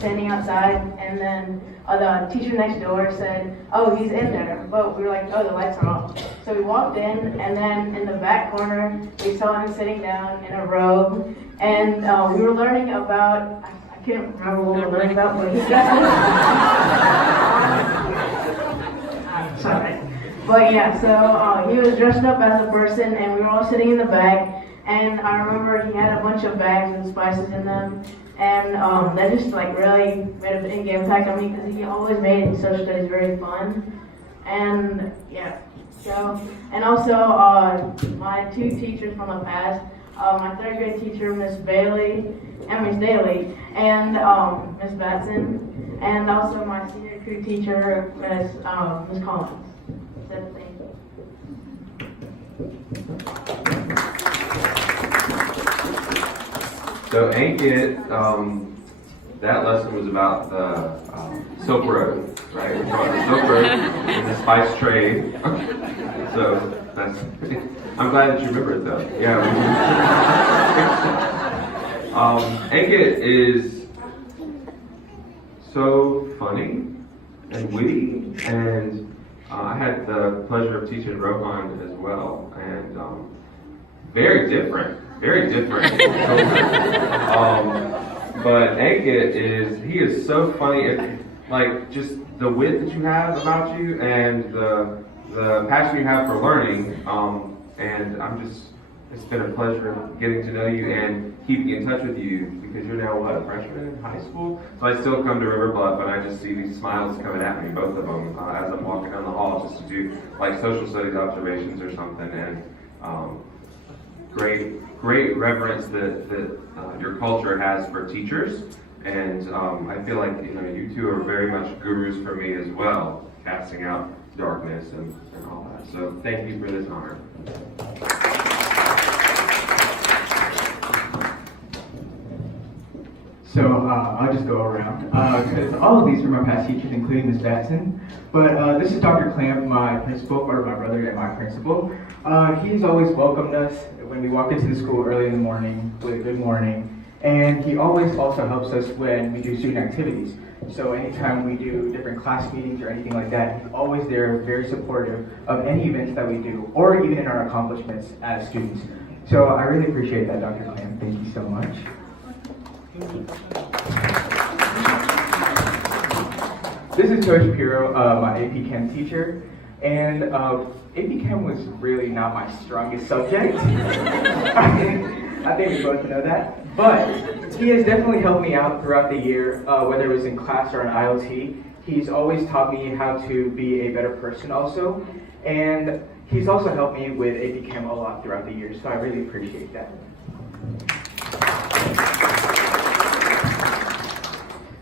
standing outside, and then the teacher next door said, "Oh, he's in there." But we were like, "Oh, the lights are off." So we walked in, and then in the back corner, we saw him sitting down in a robe, and we were learning about, I can't remember what we were learning about, but he got sorry. But yeah, so he was dressed up as a person, and we were all sitting in the back, and I remember he had a bunch of bags with spices in them. And that just like really made a big impact on me because he always made social studies very fun. And yeah, so, and also my two teachers from the past, my third grade teacher, Miss Bailey, and Miss Daly, and Miss Batson, and also my senior crew teacher, Miss Collins. That's it. So Ankit, that lesson was about the Silk Road, right? We're talking the Silk Road and the spice trade. So that's, I'm glad that you remember it though. Yeah. Ankit is so funny and witty, and I had the pleasure of teaching Rohan as well, and very different. But Ankit he is so funny, and like just the wit that you have about you and the passion you have for learning. And it's been a pleasure getting to know you and keeping in touch with you because you're now a freshman in high school. So I still come to River Bluff and I just see these smiles coming at me, both of them, as I'm walking down the hall just to do like social studies observations or something. And great reverence that your culture has for teachers, and I feel like you two are very much gurus for me as well, casting out darkness and all that. So thank you for this honor. So I'll just go around because all of these are my past teachers, including Ms. Batson. But this is Dr. Clamp, my principal, or my brother and my principal. He's always welcomed us when we walk into the school early in the morning with a good morning. And he always also helps us when we do student activities. So anytime we do different class meetings or anything like that, he's always there, very supportive of any events that we do, or even in our accomplishments as students. So I really appreciate that, Dr. Clamp. Thank you so much. This is Coach Piro, my AP Chem teacher, and AP Chem was really not my strongest subject. I think we both know that, but he has definitely helped me out throughout the year, whether it was in class or in ILT. He's always taught me how to be a better person also, and he's also helped me with AP Chem a lot throughout the year, so I really appreciate that.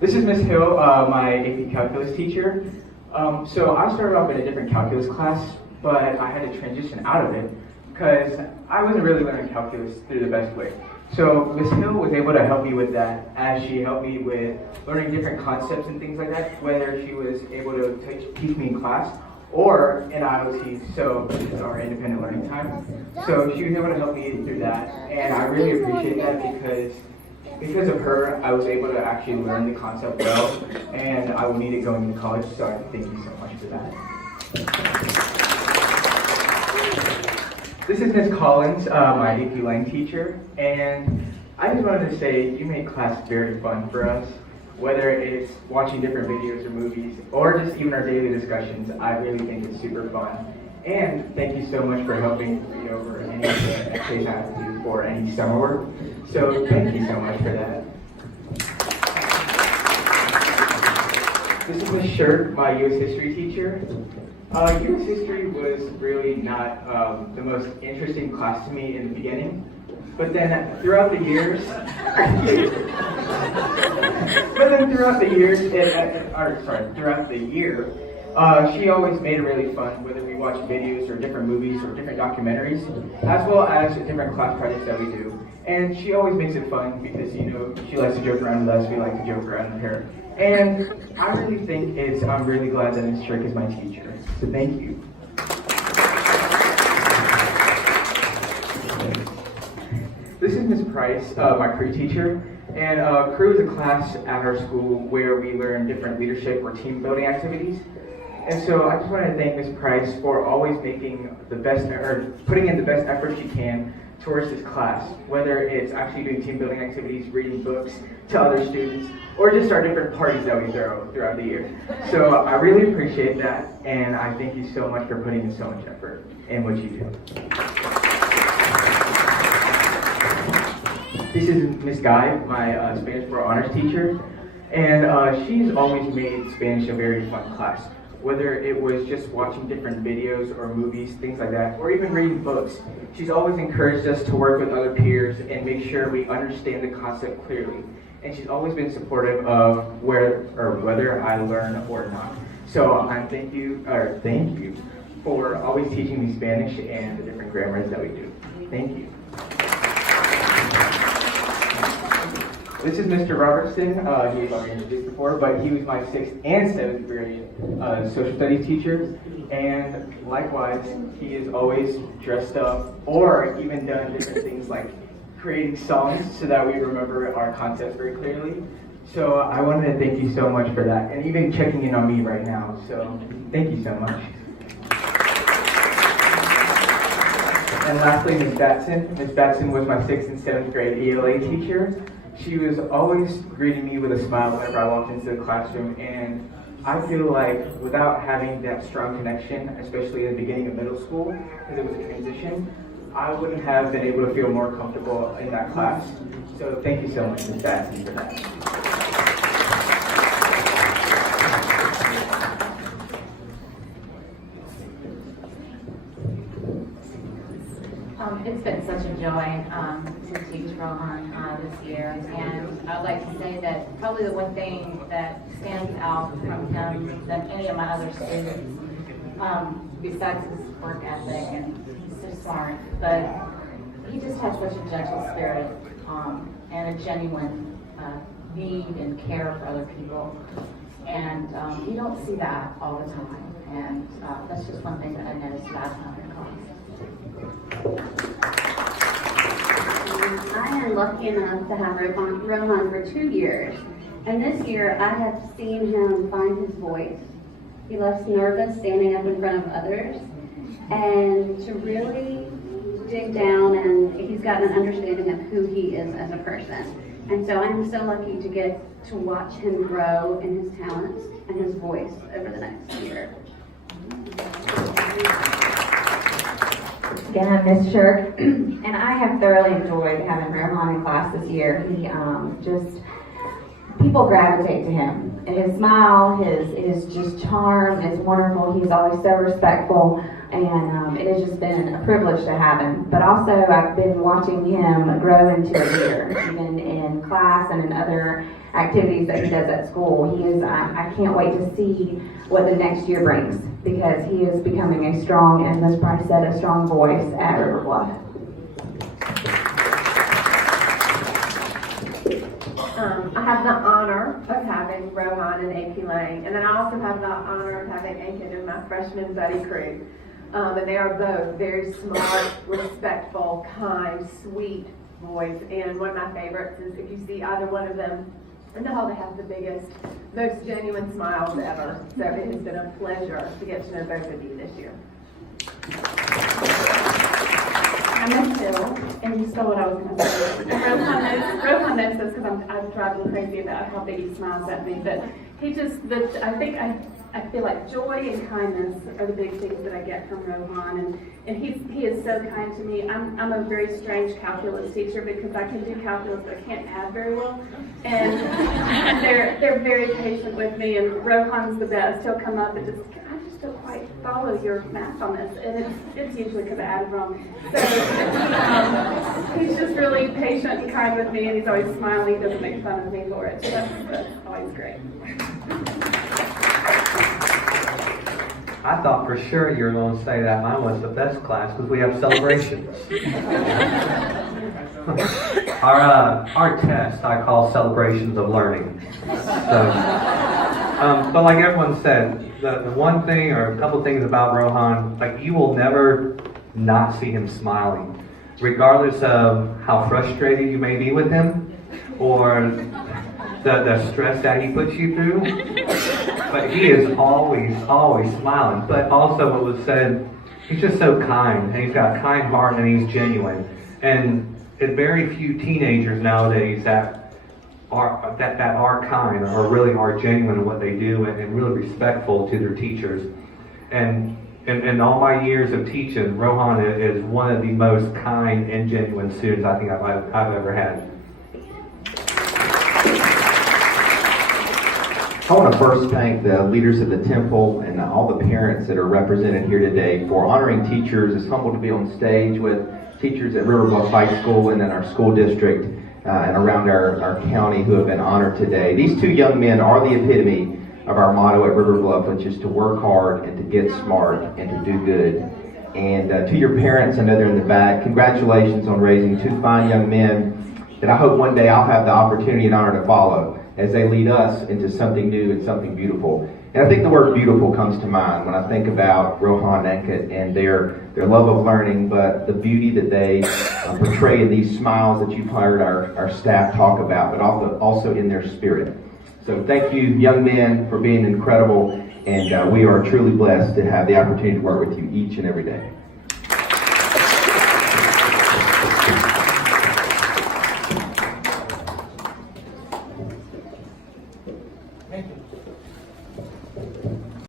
This is Ms. Hill, my AP Calculus teacher. So I started off in a different calculus class, but I had to transition out of it because I wasn't really learning calculus through the best way. So Ms. Hill was able to help me with that, as she helped me with learning different concepts and things like that, whether she was able to teach me in class or in IoT, so this is our independent learning time. So she was able to help me through that, and I really appreciate that because of her, I was able to actually learn the concept well, and I will need it going into college, so I thank you so much for that. This is Ms. Collins, my AP Lang teacher, and I just wanted to say you make class very fun for us, whether it's watching different videos or movies, or just even our daily discussions. I really think it's super fun. And thank you so much for helping read over any of the essays I have to do for any summer work. So thank you so much for that. This is Ms. Shirk, my U.S. history teacher. U.S. history was really not the most interesting class to me in the beginning, but then throughout the years, she always made it really fun, whether we watch videos or different movies or different documentaries, as well as different class projects that we do. And she always makes it fun because, she likes to joke around with us, we like to joke around with her. And I really think I'm really glad that Ms. Shirk is my teacher. So thank you. This is Ms. Price, my crew teacher. And Crew is a class at our school where we learn different leadership or team building activities. And so I just wanted to thank Ms. Price for always making the best, or putting in the best effort she can towards this class, whether it's actually doing team building activities, reading books to other students, or just our different parties that we throw throughout the year. So I really appreciate that, and I thank you so much for putting in so much effort in what you do. This is Ms. Guy, my Spanish 4 honors teacher, and she's always made Spanish a very fun class. Whether it was just watching different videos or movies, things like that, or even reading books, she's always encouraged us to work with other peers and make sure we understand the concept clearly. And she's always been supportive of whether I learn or not. So I thank you for always teaching me Spanish and the different grammars that we do. Thank you. This is Mr. Robertson. He was already introduced before, but he was my 6th and 7th grade social studies teacher. And likewise, he has always dressed up or even done different things like creating songs so that we remember our concepts very clearly. So I wanted to thank you so much for that, and even checking in on me right now. So thank you so much. And lastly, Ms. Batson. Ms. Batson was my 6th and 7th grade ELA teacher. She was always greeting me with a smile whenever I walked into the classroom, and I feel like without having that strong connection, especially in the beginning of middle school, because it was a transition, I wouldn't have been able to feel more comfortable in that class. So thank you so much, Ms. Batson, for that. It's been such a joy to teach Rohan this year, and I'd like to say that probably the one thing that stands out from him than any of my other students, besides his work ethic, and he's so smart, but he just has such a gentle spirit and a genuine need and care for other people, and you don't see that all the time, and that's just one thing that I noticed last time in class. I am lucky enough to have Rohan for 2 years, and this year I have seen him find his voice. He less nervous standing up in front of others, and to really dig down, and he's got an understanding of who he is as a person. And so I'm so lucky to get to watch him grow in his talents and his voice over the next year. Again, I'm Miss Shirk, and I have thoroughly enjoyed having Rohan in class this year. He people gravitate to him. And his smile, his just charm is wonderful. He's always so respectful, and it has just been a privilege to have him. But also, I've been watching him grow into a leader, even in class and in other activities that he does at school. He is. I can't wait to see what the next year brings, because he is becoming a strong, and Ms. Price said, a strong voice at River Bluff. I have the honor of having Rohan and AP Lang, and then I also have the honor of having Aiken in my freshman buddy crew. And they are both very smart, respectful, kind, sweet boys. And one of my favorites is if you see either one of them in the hall, they have the biggest, most genuine smiles ever. So it has been a pleasure to get to know both of you this year. I'm Miss Hill, and you stole what I was going to say. And Rohan knows this because I'm driving crazy about how big he smiles at me. But he just, I feel like joy and kindness are the big things that I get from Rohan, and he is so kind to me. I'm a very strange calculus teacher because I can do calculus but I can't add very well, and they're very patient with me. And Rohan's the best. He'll come up and just, I just don't quite follow your math on this, and it's usually because I added wrong. So he's just really patient and kind with me, and he's always smiling. He doesn't make fun of me for it. So that's always great. I thought for sure you were going to say that mine was the best class because we have celebrations. Our test I call celebrations of learning. So, but like everyone said, the one thing or a couple things about Rohan, like you will never not see him smiling, regardless of how frustrated you may be with him. or the stress that he puts you through. But he is always smiling. But also what was said, he's just so kind, and he's got a kind heart, and he's genuine. And very few teenagers nowadays that are kind or really are genuine in what they do and really respectful to their teachers. And in all my years of teaching, Rohan is one of the most kind and genuine students I think I've ever had. I want to first thank the leaders of the temple and all the parents that are represented here today for honoring teachers. It's humble to be on stage with teachers at River Bluff High School and in our school district and around our county who have been honored today. These two young men are the epitome of our motto at River Bluff, which is to work hard and to get smart and to do good. And to your parents, I know they're in the back, congratulations on raising two fine young men that I hope one day I'll have the opportunity and honor to follow as they lead us into something new and something beautiful. And I think the word beautiful comes to mind when I think about Rohan and Ankit and their love of learning, but the beauty that they portray in these smiles that you've heard our staff talk about, but also in their spirit. So thank you, young men, for being incredible, and we are truly blessed to have the opportunity to work with you each and every day.